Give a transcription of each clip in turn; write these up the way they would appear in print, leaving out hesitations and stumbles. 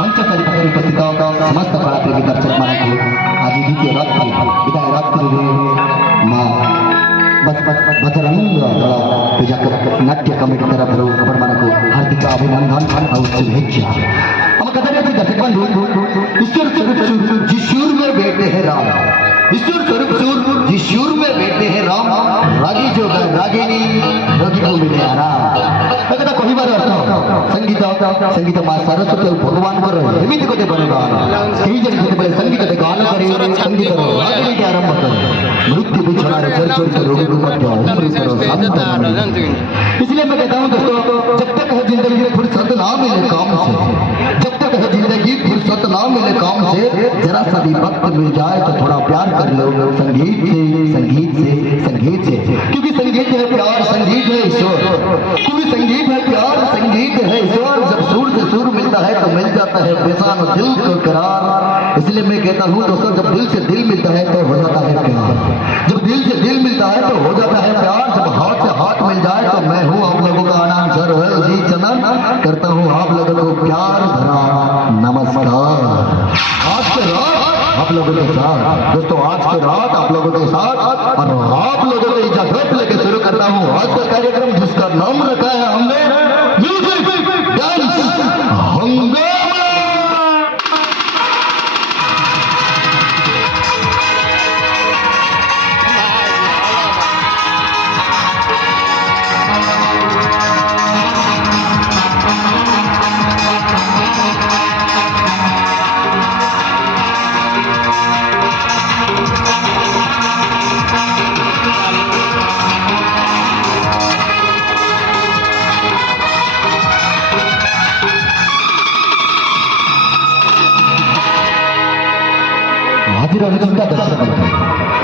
मंच पर उपस्थित समस्त कलाप्रेमी दर्शक मानक आज द्वितीय रात्रि विदाय रात्रि माँ बजरंग पूजा नाट्य कमिटी तरफ अपन मानक हार्दिक अभिनंदन और शुभेच्छा। हम कहते दर्शक बंधु ईश्वर स्वरूप जिशूर में बैठे हैं राम, ईश्वर स्वरूप जिशूर में बैठे हैं राम, रागी जो रागिनी रोगी को मिले आराम। कही बार अर्थ संगीत संगीत माँ सरस्वती भगवान को एमती गोटे बनेगा कई जन जो संगीत गान कर संगीत रागिनी आरंभ कर मृत्यु बिछड़ा चर्चित रोगी इसलिए मैं कहता हूँ दोस्तों, जब तक है जिंदगी फुर्सत ना मिले काम से, जब तक है जिंदगी फुर्सत ना मिले काम से, जरा सा भी वक्त मिल जाए तो थोड़ा प्यार कर लो संगीत से, संगीत से, संगीत से, क्योंकि संगीत है प्यार, संगीत है ईश्वर, क्योंकि संगीत है प्यार, संगीत है ईश्वर। जब सुर से सुर मिलता है तो मिल जाता है बेसान दिल को करार। इसलिए मैं कहता हूँ दोस्तों, जब दिल से दिल मिलता है तो हो जाता है प्यार, जब दिल से दिल मिलता है तो हो जाता है प्यार, जब हाथ से हाथ मिल जाए तो मैं हूँ आप लोगों का नाम सर जी चंदन, करता हूँ आप लोगों को प्यार भरा नमस्कार। आज के रात आप लोगों के साथ दोस्तों, आज के रात आप लोगों के साथ और आप लोगों को इजाजत लेके शुरू करता हूँ आज का कार्यक्रम, जिसका नाम रखा है हमने म्यूजिक डांस हंगामा।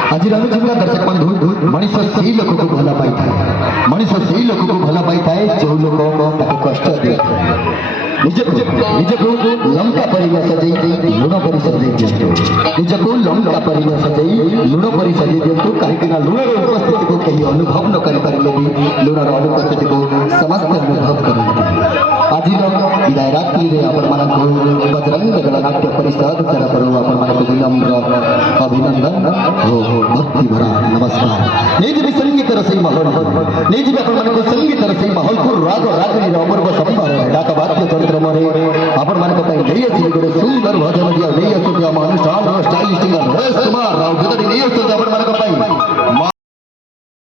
आज दर्शक बंधु मनीष से लोक को भल पाई था, मनीष से लोक को भल पाई था जो लोक कष्ट दिए निजको लंका परिया सजई लुण परि सजई दियंतु, निजको लंका परिया सजई लुण परि सजई दियंतु, कहीं लुण उपस्थिति को कहीं अनुभव न कर पारे भी लुण अनुपस्थिति को समस्त अनुभव करते। आज विदाय रात्रि रे अपन मानक बजरंग गणनाट्य परिषद तरफ अपन मानक विनम्र अभिनंदन हो भक्ति भरा नमस्कार। नहीं जी संगीत रसई माहौल, नहीं जी अपन मानक संगीत रसई माहौल को राग रागिनी अपूर्व संभार डाक वाद्य तंत्र मरे अपन मानक पई नहीं अछि गोटे सुंदर भजन दिया नहीं अछि अनुष्ठान स्टाइलिश सिंगर कुमार राव गदड़ी नहीं अछि अपन मानक